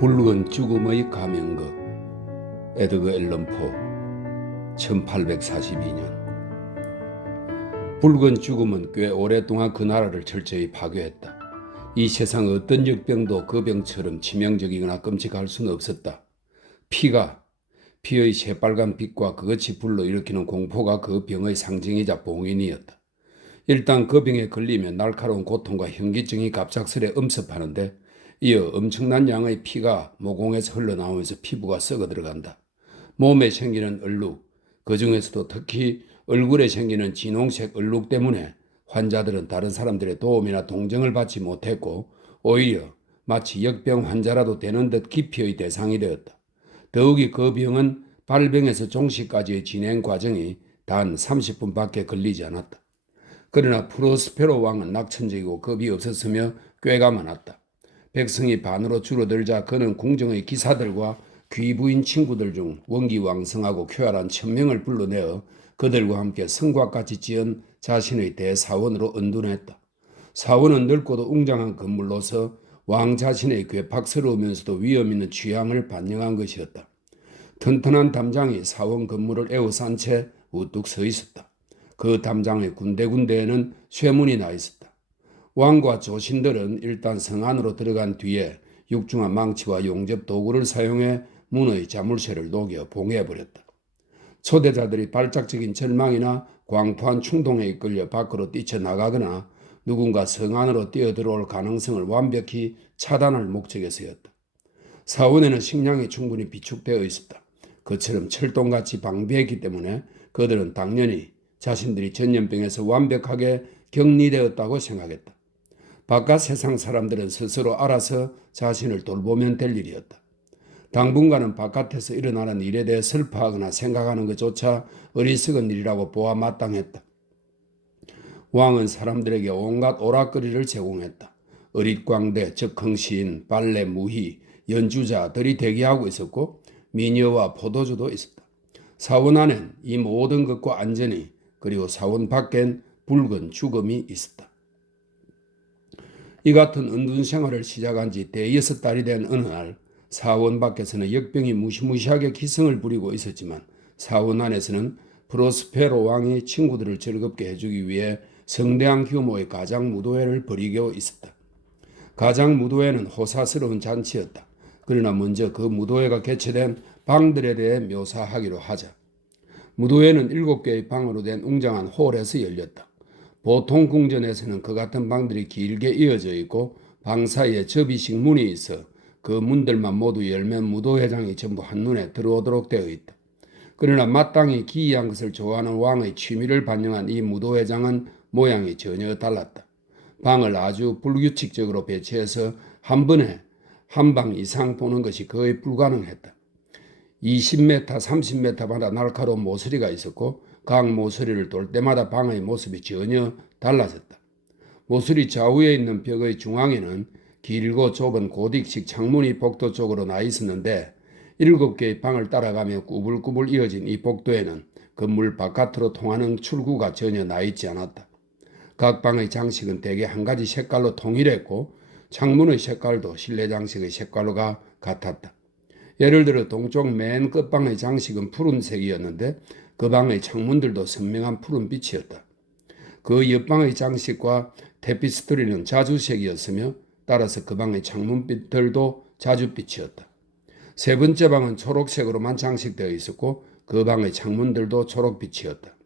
붉은 죽음의 가면거. 에드거 앨런 포. 1842년. 붉은 죽음은 꽤 오랫동안 그 나라를 철저히 파괴했다. 이 세상 어떤 역병도 그 병처럼 치명적이거나 끔찍할 수는 없었다. 피의 새빨간 빛과 그것이 불러일으키는 공포가 그 병의 상징이자 봉인이었다. 일단 그 병에 걸리면 날카로운 고통과 현기증이 갑작스레 엄습하는데, 이어 엄청난 양의 피가 모공에서 흘러나오면서 피부가 썩어 들어간다. 몸에 생기는 얼룩, 그 중에서도 특히 얼굴에 생기는 진홍색 얼룩 때문에 환자들은 다른 사람들의 도움이나 동정을 받지 못했고, 오히려 마치 역병 환자라도 되는 듯 기피의 대상이 되었다. 더욱이 그 병은 발병에서 종식까지의 진행 과정이 단 30분밖에 걸리지 않았다. 그러나 프로스페로 왕은 낙천적이고 겁이 없었으며 꾀가 많았다. 백성이 반으로 줄어들자 그는 궁정의 기사들과 귀부인 친구들 중 원기왕성하고 쾌활한 1000명을 불러내어 그들과 함께 성곽 같이 지은 자신의 대사원으로 은둔했다. 사원은 넓고도 웅장한 건물로서 왕 자신의 괴팍스러우면서도 위험 있는 취향을 반영한 것이었다. 튼튼한 담장이 사원 건물을 에워싼 채 우뚝 서 있었다. 그 담장의 군데군데에는 쇠문이 나 있었다. 왕과 조신들은 일단 성 안으로 들어간 뒤에 육중한 망치와 용접 도구를 사용해 문의 자물쇠를 녹여 봉해버렸다. 초대자들이 발작적인 절망이나 광포한 충동에 이끌려 밖으로 뛰쳐나가거나 누군가 성 안으로 뛰어들어올 가능성을 완벽히 차단할 목적에서였다. 사원에는 식량이 충분히 비축되어 있었다. 그처럼 철동같이 방비했기 때문에 그들은 당연히 자신들이 전염병에서 완벽하게 격리되었다고 생각했다. 바깥 세상 사람들은 스스로 알아서 자신을 돌보면 될 일이었다. 당분간은 바깥에서 일어나는 일에 대해 슬퍼하거나 생각하는 것조차 어리석은 일이라고 보아 마땅했다. 왕은 사람들에게 온갖 오락거리를 제공했다. 어릿광대, 즉흥시인, 발레, 무희, 연주자들이 대기하고 있었고 미녀와 포도주도 있었다. 사원 안엔 이 모든 것과 안전이, 그리고 사원 밖엔 붉은 죽음이 있었다. 이 같은 은둔 생활을 시작한 지 대여섯 달이 된 어느 날, 사원 밖에서는 역병이 무시무시하게 기승을 부리고 있었지만 사원 안에서는 프로스페로 왕이 친구들을 즐겁게 해주기 위해 성대한 규모의 가장무도회를 벌이고 있었다. 가장무도회는 호사스러운 잔치였다. 그러나 먼저 그 무도회가 개최된 방들에 대해 묘사하기로 하자. 무도회는 7개의 방으로 된 웅장한 홀에서 열렸다. 보통 궁전에서는 그 같은 방들이 길게 이어져 있고 방 사이에 접이식 문이 있어 그 문들만 모두 열면 무도회장이 전부 한눈에 들어오도록 되어 있다. 그러나 마땅히 기이한 것을 좋아하는 왕의 취미를 반영한 이 무도회장은 모양이 전혀 달랐다. 방을 아주 불규칙적으로 배치해서 한 번에 한 방 이상 보는 것이 거의 불가능했다. 20m, 30m마다 날카로운 모서리가 있었고 각 모서리를 돌 때마다 방의 모습이 전혀 달라졌다. 모서리 좌우에 있는 벽의 중앙에는 길고 좁은 고딕식 창문이 복도 쪽으로 나 있었는데 7개의 방을 따라가며 꾸불꾸불 이어진 이 복도에는 건물 바깥으로 통하는 출구가 전혀 나 있지 않았다. 각 방의 장식은 대개 한 가지 색깔로 통일했고 창문의 색깔도 실내 장식의 색깔과 같았다. 예를 들어 동쪽 맨 끝방의 장식은 푸른색이었는데 그 방의 창문들도 선명한 푸른빛이었다. 그 옆방의 장식과 테피스토리는 자주색이었으며 따라서 그 방의 창문빛들도 자주빛이었다. 세 번째 방은 초록색으로만 장식되어 있었고 그 방의 창문들도 초록빛이었다.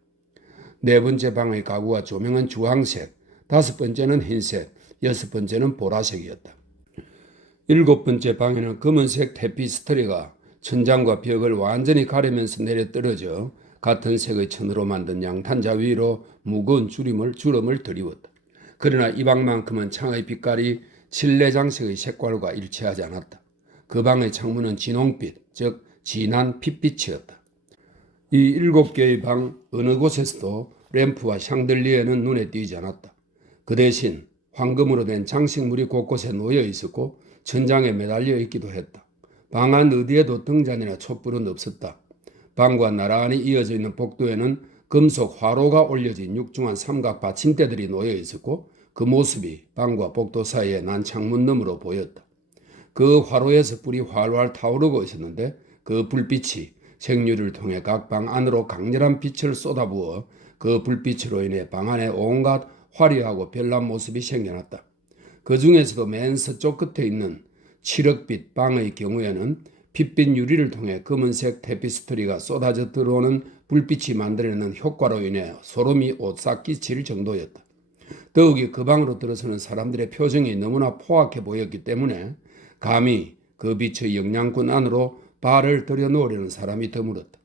네 번째 방의 가구와 조명은 주황색, 다섯 번째는 흰색, 여섯 번째는 보라색이었다. 일곱 번째 방에는 검은색 테피스토리가 천장과 벽을 완전히 가리면서 내려 떨어져 같은 색의 천으로 만든 양탄자 위로 무거운 주름을 드리웠다. 그러나 이 방만큼은 창의 빛깔이 실내 장식의 색깔과 일치하지 않았다. 그 방의 창문은 진홍빛, 즉 진한 핏빛이었다. 이 7개의 방 어느 곳에서도 램프와 샹들리에는 눈에 띄지 않았다. 그 대신 황금으로 된 장식물이 곳곳에 놓여 있었고 천장에 매달려 있기도 했다. 방 안 어디에도 등잔이나 촛불은 없었다. 방과 나란히 이어져 있는 복도에는 금속 화로가 올려진 육중한 삼각 받침대들이 놓여 있었고 그 모습이 방과 복도 사이에 난 창문 너머로 보였다. 그 화로에서 불이 활활 타오르고 있었는데 그 불빛이 생유를 통해 각 방 안으로 강렬한 빛을 쏟아부어 그 불빛으로 인해 방 안에 온갖 화려하고 별난 모습이 생겨났다. 그 중에서도 맨 서쪽 끝에 있는 칠흑빛 방의 경우에는 핏빛 유리를 통해 검은색 테피스트리가 쏟아져 들어오는 불빛이 만들어내는 효과로 인해 소름이 오싹 끼칠 정도였다. 더욱이 그 방으로 들어서는 사람들의 표정이 너무나 포악해 보였기 때문에 감히 그 빛의 영양권 안으로 발을 들여놓으려는 사람이 드물었다.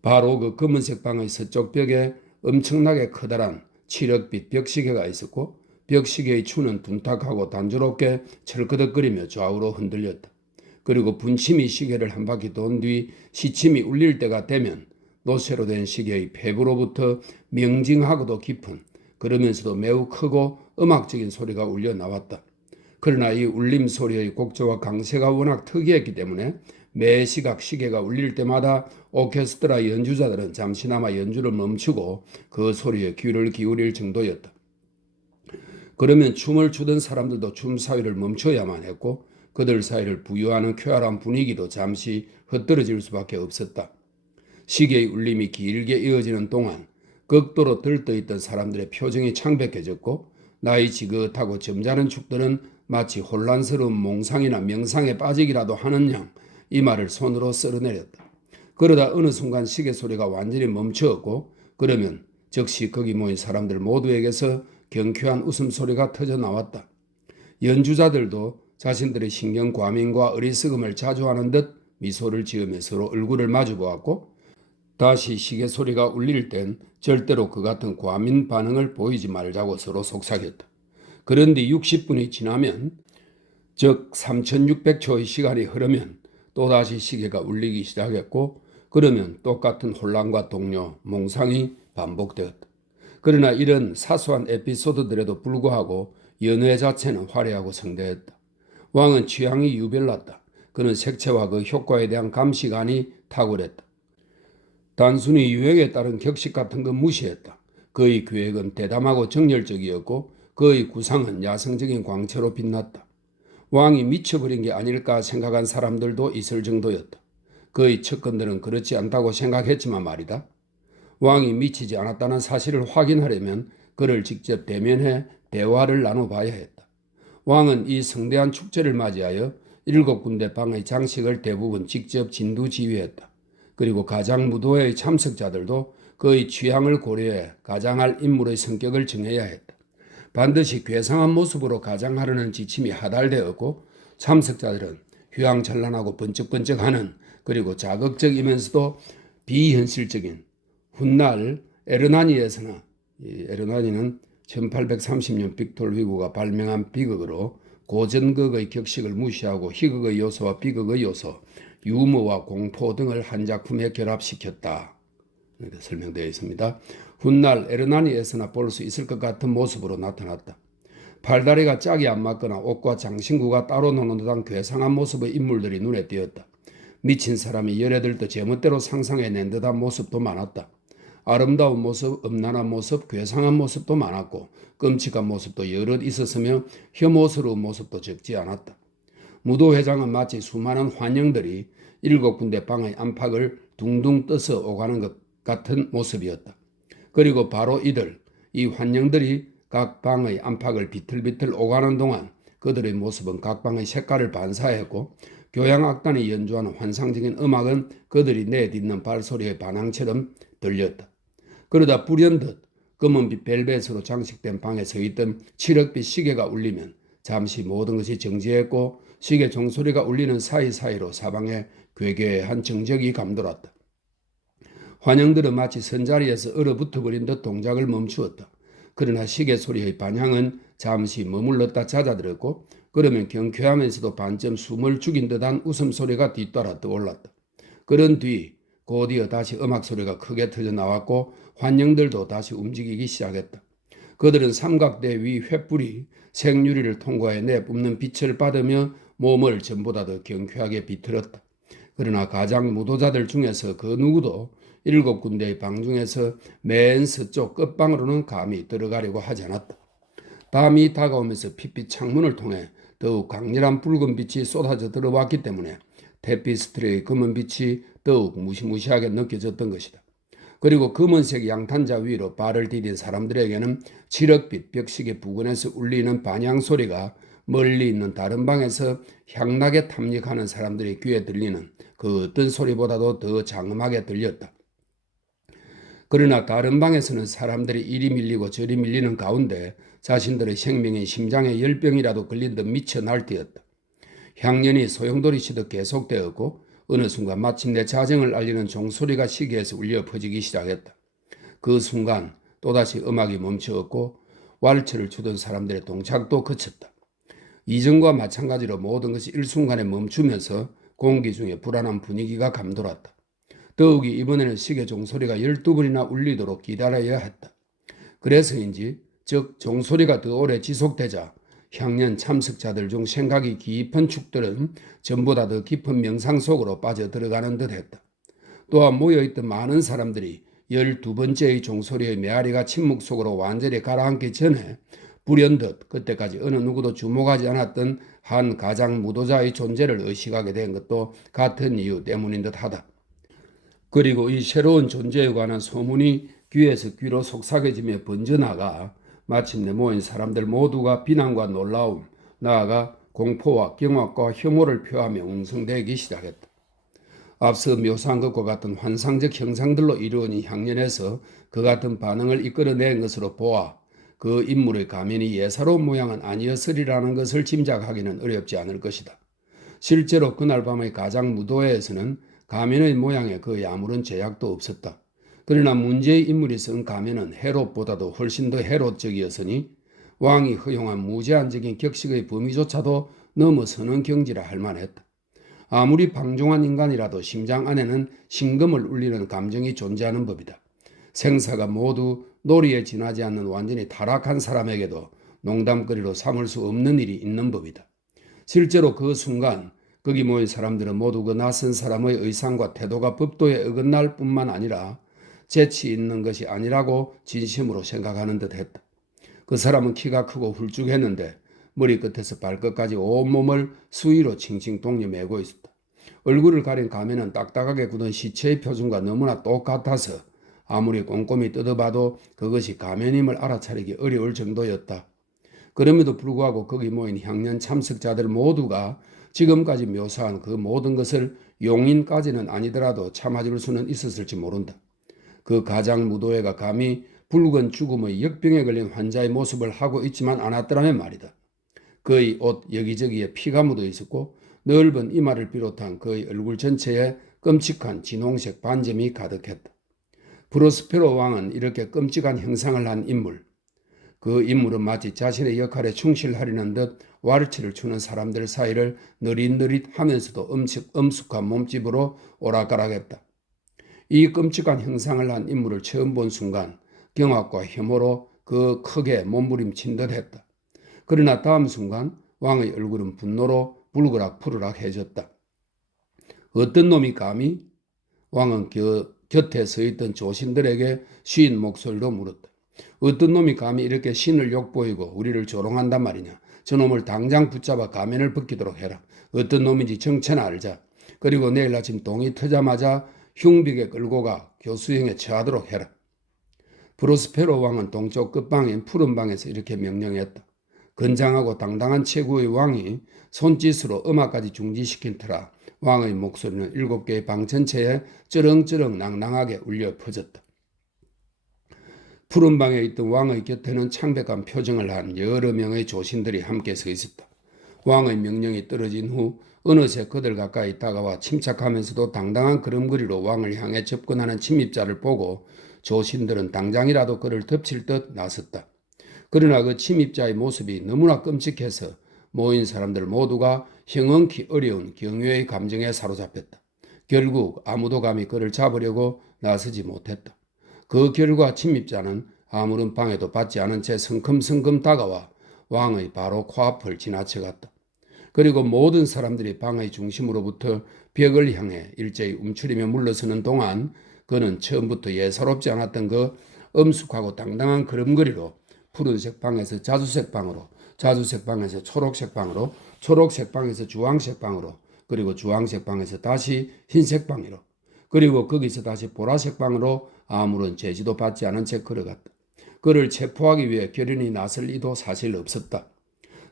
바로 그 검은색 방의 서쪽 벽에 엄청나게 커다란 칠흑빛 벽시계가 있었고 벽시계의 추는 둔탁하고 단조롭게 철거덕거리며 좌우로 흔들렸다. 그리고 분침이 시계를 한 바퀴 돈 뒤 시침이 울릴 때가 되면 노쇠로 된 시계의 폐부로부터 명징하고도 깊은 그러면서도 매우 크고 음악적인 소리가 울려 나왔다. 그러나 이 울림 소리의 곡조와 강세가 워낙 특이했기 때문에 매 시각 시계가 울릴 때마다 오케스트라 연주자들은 잠시나마 연주를 멈추고 그 소리에 귀를 기울일 정도였다. 그러면 춤을 추던 사람들도 춤 사위를 멈춰야만 했고 그들 사이를 부유하는 쾌활한 분위기도 잠시 흩어질 수밖에 없었다. 시계의 울림이 길게 이어지는 동안 극도로 들떠있던 사람들의 표정이 창백해졌고 나이 지긋하고 점잖은 축들은 마치 혼란스러운 몽상이나 명상에 빠지기라도 하는 양 이 말을 손으로 쓸어내렸다. 그러다 어느 순간 시계 소리가 완전히 멈추었고 그러면 즉시 거기 모인 사람들 모두에게서 경쾌한 웃음소리가 터져 나왔다. 연주자들도 자신들의 신경과민과 어리석음을 자조하는 듯 미소를 지으며 서로 얼굴을 마주보았고 다시 시계 소리가 울릴 땐 절대로 그 같은 과민 반응을 보이지 말자고 서로 속삭였다. 그런 뒤 60분이 지나면 즉 3600초의 시간이 흐르면 또다시 시계가 울리기 시작했고 그러면 똑같은 혼란과 동요, 몽상이 반복되었다. 그러나 이런 사소한 에피소드들에도 불구하고 연회 자체는 화려하고 성대했다. 왕은 취향이 유별났다. 그는 색채와 그 효과에 대한 감시관이 탁월했다. 단순히 유행에 따른 격식 같은 건 무시했다. 그의 계획은 대담하고 정열적이었고 그의 구상은 야성적인 광채로 빛났다. 왕이 미쳐버린 게 아닐까 생각한 사람들도 있을 정도였다. 그의 측근들은 그렇지 않다고 생각했지만 말이다. 왕이 미치지 않았다는 사실을 확인하려면 그를 직접 대면해 대화를 나눠봐야 했다. 왕은 이 성대한 축제를 맞이하여 7군데 방의 장식을 대부분 직접 진두지휘했다. 그리고 가장 무도회의 참석자들도 그의 취향을 고려해 가장할 인물의 성격을 정해야 했다. 반드시 괴상한 모습으로 가장하려는 지침이 하달되었고 참석자들은 휘황찬란하고 번쩍번쩍하는 그리고 자극적이면서도 비현실적인 훗날 에르나니에서나 에르나니는 1830년 빅톨 위구가 발명한 비극으로 고전극의 격식을 무시하고 희극의 요소와 비극의 요소, 유머와 공포 등을 한 작품에 결합시켰다. 이렇게 설명되어 있습니다. 훗날 에르나니에서나 볼 수 있을 것 같은 모습으로 나타났다. 팔다리가 짝이 안 맞거나 옷과 장신구가 따로 노는 듯한 괴상한 모습의 인물들이 눈에 띄었다. 미친 사람이 열애들도 제멋대로 상상해낸 듯한 모습도 많았다. 아름다운 모습, 음란한 모습, 괴상한 모습도 많았고 끔찍한 모습도 여럿 있었으며 혐오스러운 모습도 적지 않았다. 무도회장은 마치 수많은 환영들이 7군데 방의 안팎을 둥둥 떠서 오가는 것 같은 모습이었다. 그리고 바로 이 환영들이 각 방의 안팎을 비틀비틀 오가는 동안 그들의 모습은 각 방의 색깔을 반사했고 교향악단이 연주하는 환상적인 음악은 그들이 내딛는 발소리의 반항처럼 들렸다. 그러다 불현듯 검은빛 벨벳으로 장식된 방에 서 있던 칠흑빛 시계가 울리면 잠시 모든 것이 정지했고 시계 종소리가 울리는 사이사이로 사방에 괴괴한 정적이 감돌았다. 환영들은 마치 선자리에서 얼어붙어버린 듯 동작을 멈추었다. 그러나 시계 소리의 반향은 잠시 머물렀다 잦아들었고 그러면 경쾌하면서도 반쯤 숨을 죽인 듯한 웃음소리가 뒤따라 떠올랐다. 그런 뒤 곧이어 다시 음악소리가 크게 터져 나왔고 환영들도 다시 움직이기 시작했다. 그들은 삼각대 위 횃불이 생유리를 통과해 내뿜는 빛을 받으며 몸을 전보다 더 경쾌하게 비틀었다. 그러나 가장 무도자들 중에서 그 누구도 7군데의 방 중에서 맨 서쪽 끝방으로는 감히 들어가려고 하지 않았다. 밤이 다가오면서 핏빛 창문을 통해 더욱 강렬한 붉은 빛이 쏟아져 들어왔기 때문에 테피스트리의 검은 빛이 더욱 무시무시하게 느껴졌던 것이다. 그리고 검은색 양탄자 위로 발을 디딘 사람들에게는 칠흑빛 벽식의 부근에서 울리는 반향소리가 멀리 있는 다른 방에서 향나게 탐닉하는 사람들의 귀에 들리는 그 어떤 소리보다도 더 장엄하게 들렸다. 그러나 다른 방에서는 사람들이 이리 밀리고 저리 밀리는 가운데 자신들의 생명인 심장에 열병이라도 걸린 듯 미쳐 날뛰었다. 향연이 소용돌이치듯 계속되었고 어느 순간 마침내 자정을 알리는 종소리가 시계에서 울려 퍼지기 시작했다. 그 순간 또다시 음악이 멈추었고 왈츠를 추던 사람들의 동작도 그쳤다. 이전과 마찬가지로 모든 것이 일순간에 멈추면서 공기 중에 불안한 분위기가 감돌았다. 더욱이 이번에는 시계 종소리가 12번이나 울리도록 기다려야 했다. 그래서인지 즉 종소리가 더 오래 지속되자 향년 참석자들 중 생각이 깊은 축들은 전보다 더 깊은 명상 속으로 빠져들어가는 듯 했다. 또한 모여있던 많은 사람들이 12번째의 종소리의 메아리가 침묵 속으로 완전히 가라앉기 전에 불현듯 그때까지 어느 누구도 주목하지 않았던 한 가장 무도자의 존재를 의식하게 된 것도 같은 이유 때문인 듯하다. 그리고 이 새로운 존재에 관한 소문이 귀에서 귀로 속삭여지며 번져나가 마침내 모인 사람들 모두가 비난과 놀라움, 나아가 공포와 경악과 혐오를 표하며 웅성대기 시작했다. 앞서 묘사한 것과 같은 환상적 형상들로 이루어진 향연에서 그 같은 반응을 이끌어낸 것으로 보아 그 인물의 가면이 예사로운 모양은 아니었으리라는 것을 짐작하기는 어렵지 않을 것이다. 실제로 그날 밤의 가장 무도회에서는 가면의 모양에 거의 아무런 제약도 없었다. 그러나 문제의 인물이 쓴 가면은 헤롯보다도 훨씬 더 헤롯적이었으니 왕이 허용한 무제한적인 격식의 범위조차도 넘어서는 경지라 할 만했다. 아무리 방종한 인간이라도 심장 안에는 심금을 울리는 감정이 존재하는 법이다. 생사가 모두 놀이에 지나지 않는 완전히 타락한 사람에게도 농담거리로 삼을 수 없는 일이 있는 법이다. 실제로 그 순간 거기 모인 사람들은 모두 그 낯선 사람의 의상과 태도가 법도에 어긋날 뿐만 아니라 재치 있는 것이 아니라고 진심으로 생각하는 듯 했다. 그 사람은 키가 크고 훌쭉했는데 머리끝에서 발끝까지 온몸을 수의로 칭칭 동여 매고 있었다. 얼굴을 가린 가면은 딱딱하게 굳은 시체의 표준과 너무나 똑같아서 아무리 꼼꼼히 뜯어봐도 그것이 가면임을 알아차리기 어려울 정도였다. 그럼에도 불구하고 거기 모인 향년 참석자들 모두가 지금까지 묘사한 그 모든 것을 용인까지는 아니더라도 참아줄 수는 있었을지 모른다. 그 가장 무도회가 감히 붉은 죽음의 역병에 걸린 환자의 모습을 하고 있지만 않았더라면 말이다. 그의 옷 여기저기에 피가 묻어 있었고 넓은 이마를 비롯한 그의 얼굴 전체에 끔찍한 진홍색 반점이 가득했다. 프로스페로 왕은 이렇게 끔찍한 형상을 한 인물, 그 인물은 마치 자신의 역할에 충실하려는 듯 왈츠를 추는 사람들 사이를 느릿느릿하면서도 엄숙한 몸집으로 오락가락했다. 이 끔찍한 형상을 한 인물을 처음 본 순간 경악과 혐오로 그 크게 몸부림친 듯했다. 그러나 다음 순간 왕의 얼굴은 분노로 불그락푸르락해졌다. 어떤 놈이 감히? 왕은 곁에 서 있던 조신들에게 쉬인 목소리로 물었다. 어떤 놈이 감히 이렇게 신을 욕보이고 우리를 조롱한단 말이냐. 저놈을 당장 붙잡아 가면을 벗기도록 해라. 어떤 놈인지 정체나 알자. 그리고 내일 아침 동이 트자마자 흉빅에 끌고 가 교수형에 처하도록 해라. 프로스페로 왕은 동쪽 끝방인 푸른 방에서 이렇게 명령했다. 건장하고 당당한 최고의 왕이 손짓으로 음악까지 중지시킨 터라 왕의 목소리는 7개의 방 전체에 쩌렁쩌렁 낭낭하게 울려 퍼졌다. 푸른 방에 있던 왕의 곁에는 창백한 표정을 한 여러 명의 조신들이 함께 서 있었다. 왕의 명령이 떨어진 후 어느새 그들 가까이 다가와 침착하면서도 당당한 걸음걸이로 왕을 향해 접근하는 침입자를 보고 조신들은 당장이라도 그를 덮칠 듯 나섰다. 그러나 그 침입자의 모습이 너무나 끔찍해서 모인 사람들 모두가 형언키 어려운 경외의 감정에 사로잡혔다. 결국 아무도 감히 그를 잡으려고 나서지 못했다. 그 결과 침입자는 아무런 방해도 받지 않은 채 성큼성큼 다가와 왕의 바로 코앞을 지나쳐갔다. 그리고 모든 사람들이 방의 중심으로부터 벽을 향해 일제히 움츠리며 물러서는 동안 그는 처음부터 예사롭지 않았던 그 엄숙하고 당당한 걸음걸이로 푸른색 방에서 자주색 방으로, 자주색 방에서 초록색 방으로, 초록색 방에서 주황색 방으로, 그리고 주황색 방에서 다시 흰색 방으로, 그리고 거기서 다시 보라색 방으로 아무런 제지도 받지 않은 채 걸어갔다. 그를 체포하기 위해 결연히 나설 이도 사실 없었다.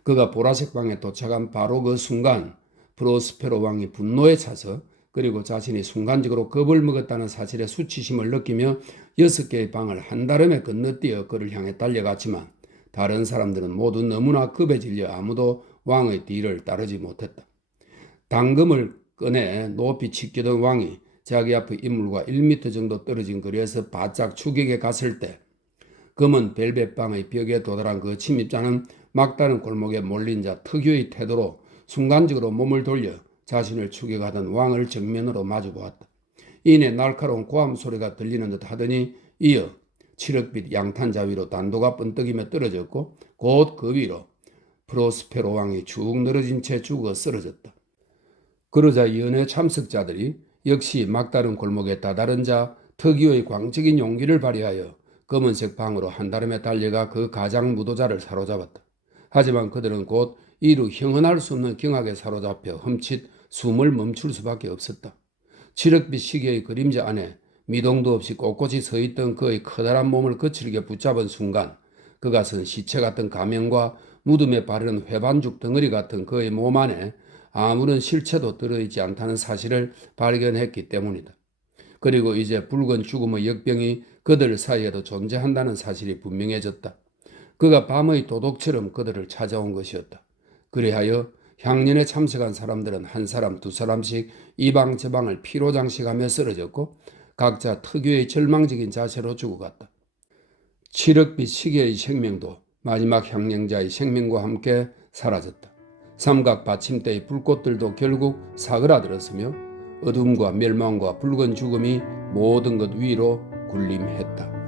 그가 보라색 방에 도착한 바로 그 순간 프로스페로 왕이 분노에 차서 그리고 자신이 순간적으로 겁을 먹었다는 사실에 수치심을 느끼며 6개의 방을 한다름에 건너뛰어 그를 향해 달려갔지만 다른 사람들은 모두 너무나 겁에 질려 아무도 왕의 뒤를 따르지 못했다. 당금을 꺼내 높이 치켜든 왕이 자기 앞의 인물과 1m 정도 떨어진 거리에서 바짝 추격해 갔을 때 검은 벨벳방의 벽에 도달한 그 침입자는 막다른 골목에 몰린 자 특유의 태도로 순간적으로 몸을 돌려 자신을 추격하던 왕을 정면으로 마주보았다. 이내 날카로운 고함 소리가 들리는 듯 하더니 이어 칠흑빛 양탄자 위로 단도가 번뜩이며 떨어졌고 곧 그 위로 프로스페로 왕이 쭉 늘어진 채 죽어 쓰러졌다. 그러자 연회 참석자들이 역시 막다른 골목에 다다른 자 특유의 광적인 용기를 발휘하여 검은색 방으로 한다름에 달려가 그 가장 무도자를 사로잡았다. 하지만 그들은 곧 이루 형언할 수 없는 경악에 사로잡혀 흠칫 숨을 멈출 수밖에 없었다. 칠흑빛 시계의 그림자 안에 미동도 없이 꼿꼿이 서있던 그의 커다란 몸을 거칠게 붙잡은 순간 그가 쓴 시체 같은 가면과 무덤에 바르는 회반죽 덩어리 같은 그의 몸 안에 아무런 실체도 들어있지 않다는 사실을 발견했기 때문이다. 그리고 이제 붉은 죽음의 역병이 그들 사이에도 존재한다는 사실이 분명해졌다. 그가 밤의 도둑처럼 그들을 찾아온 것이었다. 그리하여 향년에 참석한 사람들은 한 사람 두 사람씩 이방 저방을 피로 장식하며 쓰러졌고 각자 특유의 절망적인 자세로 죽어갔다. 칠흑빛 시계의 생명도 마지막 향령자의 생명과 함께 사라졌다. 삼각 받침대의 불꽃들도 결국 사그라들었으며 어둠과 멸망과 붉은 죽음이 모든 것 위로 군림했다.